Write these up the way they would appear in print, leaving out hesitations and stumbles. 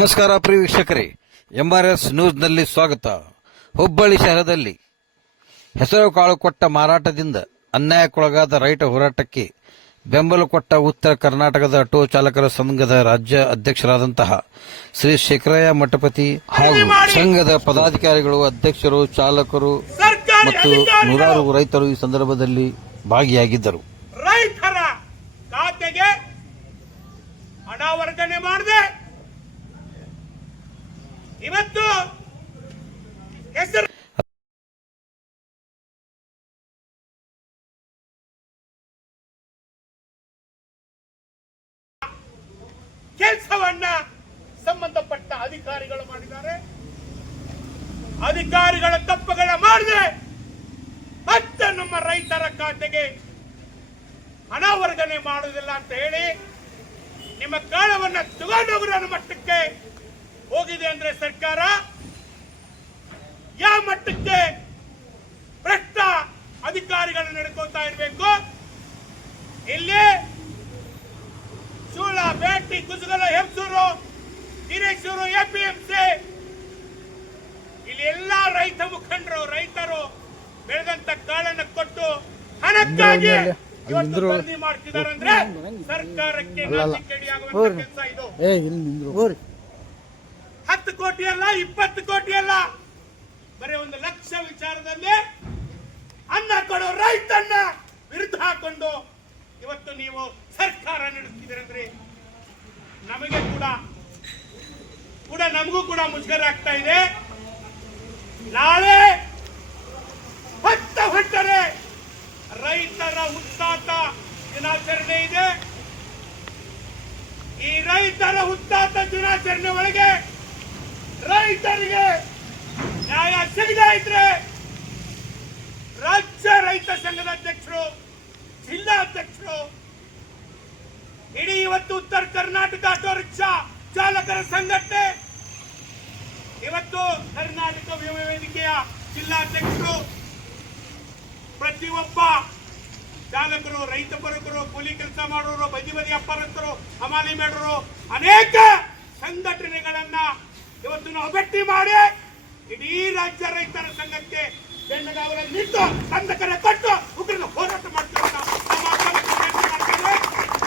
ನಮಸ್ಕಾರ ಪ್ರಿಯ ವೀಕ್ಷಕರೇ, ಎಂಆರ್ಎಸ್ ನ್ಯೂಸ್ನಲ್ಲಿ ಸ್ವಾಗತ. ಹುಬ್ಬಳ್ಳಿ ಶಹರದಲ್ಲಿ ಹೆಸರು ಕಾಳು ಕೊಟ್ಟ ಮಾರಾಟದಿಂದ ಅನ್ಯಾಯಕ್ಕೊಳಗಾದ ರೈತ ಹೋರಾಟಕ್ಕೆ ಬೆಂಬಲ ಕೊಟ್ಟ ಉತ್ತರ ಕರ್ನಾಟಕದ ಆಟೋ ಚಾಲಕರ ಸಂಘದ ರಾಜ್ಯ ಅಧ್ಯಕ್ಷರಾದಂತಹ ಶ್ರೀ ಶೇಖರಯ್ಯ ಮಠಪತಿ ಹಾಗೂ ಸಂಘದ ಪದಾಧಿಕಾರಿಗಳು, ಅಧ್ಯಕ್ಷರು, ಚಾಲಕರು ಮತ್ತು ನೂರಾರು ರೈತರು ಈ ಸಂದರ್ಭದಲ್ಲಿ ಭಾಗಿಯಾಗಿದ್ದರು. ರೈತರ ಖಾತೆಗೆ ಹಣ ವರ್ಗಾವಣೆ ಮಾಡದೆ ಇವತ್ತು ಹೆಸರು ಕೆಲಸವನ್ನ ಸಂಬಂಧಪಟ್ಟ ಅಧಿಕಾರಿಗಳು ಮಾಡಿದ್ದಾರೆ. ಅಧಿಕಾರಿಗಳ ತಪ್ಪುಗಳ ಮಾಡದೆ ಮತ್ತೆ ನಮ್ಮ ರೈತರ ಖಾತೆಗೆ ಹಣ ವರ್ಗಾವಣೆ ಮಾಡುವುದಿಲ್ಲ ಅಂತ ಹೇಳಿ ನಿಮ್ಮ ಕಾಳವನ್ನ ತಗೊಂಡೋಗ್ರ ಮಟ್ಟಕ್ಕೆ ಹೋಗಿದೆ ಅಂದ್ರೆ ಸರ್ಕಾರ ಯಾವ ಮಟ್ಟಕ್ಕೆ ಭ್ರಷ್ಟ ಅಧಿಕಾರಿಗಳು ನಡ್ಕೋತಾ ಇರಬೇಕು. ಇಲ್ಲಿ ಸೂಳ, ಬೇಟಿ, ಕುಸುಗಲ, ಹೆಮ್ಸೂರು, ಹಿರೇಸೂರು, ಎಪಿಎಂಸಿ ಇಲ್ಲಿ ಎಲ್ಲಾ ರೈತ ಮುಖಂಡರು, ರೈತರು ಬೆಳೆದಂತ ಕಾಳನ್ನು ಕೊಟ್ಟು ಹಣಕ್ಕಾಗಿ ಇವತ್ತು ವರದಿ ಮಾಡ್ತಿದ್ದಾರೆ ಅಂದ್ರೆ ಸರ್ಕಾರಕ್ಕೆ ನಾಚಿಕೆಯಾಗುವಂತ ಕೆಲಸ ಇದು. 10 ಕೋಟಿ ಅಲ್ಲ, 20 ಕೋಟಿ ಅಲ್ಲ, ಬರೀ 1 ಲಕ್ಷ ವಿಚಾರದಲ್ಲಿ ಅನ್ನ ಕೊಡೋ ರೈತನ್ನ ವಿರುದ್ಧ ಹಾಕೊಂಡು ಇವತ್ತು ನೀವು ಸರ್ಕಾರ ನಡೆಸ್ತಿದ್ದೀರಂದ್ರೆ ನಮಗೂ ಕೂಡ ಮುಜುಗರ ಆಗ್ತಾ ಇದೆ. ನಾಳೆ ಹೊಟ್ಟರೆ ರೈತರ ಹುತ್ತಾಟ ದಿನಾಚರಣೆ ಇದೆ. ಈ ರೈತರ ಹುತ್ತಾಟ ದಿನಾಚರಣೆ ಒಳಗೆ ರೈತರಿಗೆ ನ್ಯಾಯ ಸಿಗದೇ ಇದ್ರೆ ರಾಜ್ಯ ರೈತ ಸಂಘದ ಅಧ್ಯಕ್ಷರು, ಜಿಲ್ಲಾಧ್ಯಕ್ಷರು, ಇಡೀ ಇವತ್ತು ಉತ್ತರ ಕರ್ನಾಟಕ ಆಟೋ ರಿಕ್ಷಾ ಚಾಲಕರ ಸಂಘಟನೆ, ಇವತ್ತು ಕರ್ನಾಟಕ ವಿಮೆ ವೇದಿಕೆಯ ಜಿಲ್ಲಾಧ್ಯಕ್ಷರು, ಪ್ರತಿಯೊಬ್ಬ ಚಾಲಕರು, ರೈತ ಪರಕರು, ಕೂಲಿ ಕೆಲಸ ಮಾಡೋರು, ಬದಿ ವ್ಯಾಪಾರಸ್ಥರು, ಹಮಾಲಿ ಮೇಡರು, ಅನೇಕ ಸಂಘಟನೆಗಳನ್ನ ಇವತ್ತು ನಾವು ಭೇಟಿ ಮಾಡಿ ಇಡೀ ರಾಜ್ಯ ರೈತರ ಸಂಘಕ್ಕೆ ಬೆನ್ನೆಲುಬಾಗಿ ನಿಂತು ಸಂಘಕರ ಕೊಟ್ಟು ಉಗ್ರನ ಹೋರಾಟ ಮಾಡ್ತೀವಿ.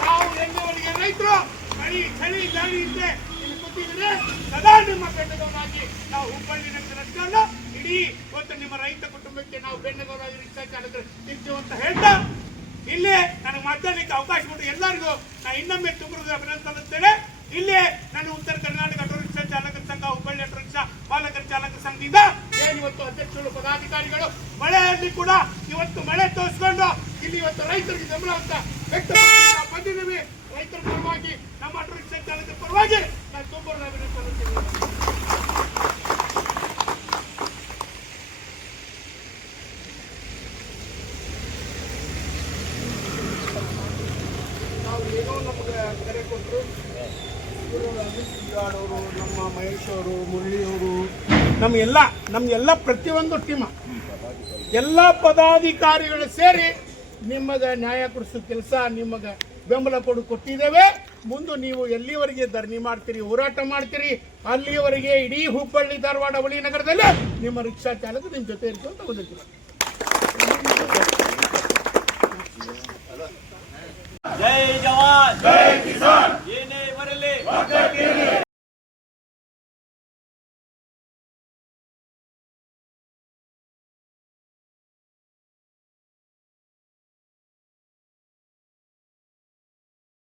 ನಾವು ಎಲ್ಲಿವರೆಗೆ ರೈತರು ಮಳಿ, ಚಳಿ, ಗಾಳಿ ಇದ್ದೆ ಇಲ್ಲಿ ಕೂತಿದ್ರೆ ಸದಾ ನಿಮ್ಮ ಬೆನ್ನೆಲುಬಾಗಿ ನಾವು ಹುಬ್ಬಳ್ಳಿ ನಗರದಲ್ಲ ಇಡೀ ಇವತ್ತು ನಿಮ್ಮ ರೈತ ಕುಟುಂಬಕ್ಕೆ ನಾವು ಬೆನ್ನೆಲುಬಾಗಿ ರಿಕ್ಷಾ ಚಾಲಕರು ಇರ್ತೀವಿ ಅಂತ ಹೇಳ್ತಾ ಇಲ್ಲಿ ನನಗೆ ಮಾತಾಡಲಿಕ್ಕೆ ಅವಕಾಶ ಕೊಟ್ಟು ಎಲ್ಲರಿಗೂ ನಾನು ಇನ್ನೊಮ್ಮೆ ತುಂಬುವುದು ಅಭಿನಂದನೆ. ಇಲ್ಲಿ ನಾನು ಉತ್ತರ ಕರ್ನಾಟಕ ಆಟೋ ರಿಕ್ಷಾ ಚಾಲಕರ ಸಂಘ, ಹುಬ್ಬಳ್ಳಿ ಆಟೋ ರಿಕ್ಷಾ ಚಾಲಕರ ಸಂಘದಿಂದ ಇವತ್ತು ಅಧ್ಯಕ್ಷರು, ಪದಾಧಿಕಾರಿಗಳು ಮಳೆಯಲ್ಲಿ ಕೂಡ ಇವತ್ತು ಮಳೆ ತೋರಿಸ್ಕೊಂಡು ಇಲ್ಲಿ ಇವತ್ತು ರೈತರಿಗೆ ಬೆಂಬಲ ಅಂತ ವ್ಯಕ್ತಪಡಿಸಿ ಬಂದಿದ್ದೀವಿ. ರೈತರ ಪರವಾಗಿ, ನಮ್ಮ ಆಟೋ ರಿಕ್ಷಾ ಚಾಲಕರ ಪರವಾಗಿ ನಾನು ತುಂಬ ಅಭಿನಂದನೆ. ಏನೋ ನಮಗೆ ಕರೆ ಕೊಟ್ಟರು ಅವರು, ನಮ್ಮ ಮಹೇಶ್ ಅವರು, ಮುರಳಿ ಅವರು, ನಮ್ಗೆಲ್ಲ ಪ್ರತಿಯೊಂದು ಟೀಮ, ಎಲ್ಲ ಪದಾಧಿಕಾರಿಗಳು ಸೇರಿ ನಿಮಗೆ ನ್ಯಾಯ ಕೊಡಿಸೋ ಕೆಲಸ, ನಿಮಗೆ ಬೆಂಬಲ ಕೊಟ್ಟಿದ್ದೇವೆ. ಮುಂದೆ ನೀವು ಎಲ್ಲಿವರೆಗೆ ಧರಣಿ ಮಾಡ್ತೀರಿ, ಹೋರಾಟ ಮಾಡ್ತೀರಿ, ಅಲ್ಲಿಯವರೆಗೆ ಇಡೀ ಹುಬ್ಬಳ್ಳಿ, ಧಾರವಾಡ, ಹುಬ್ಬಳ್ಳಿ ನಗರದಲ್ಲಿ ನಿಮ್ಮ ರಿಕ್ಷಾ ಚಾಲಕ ನಿಮ್ಮ ಜೊತೆ ಇರ್ತೀವಿ ಅಂತ ಓದಿದ್ದೀವಿ.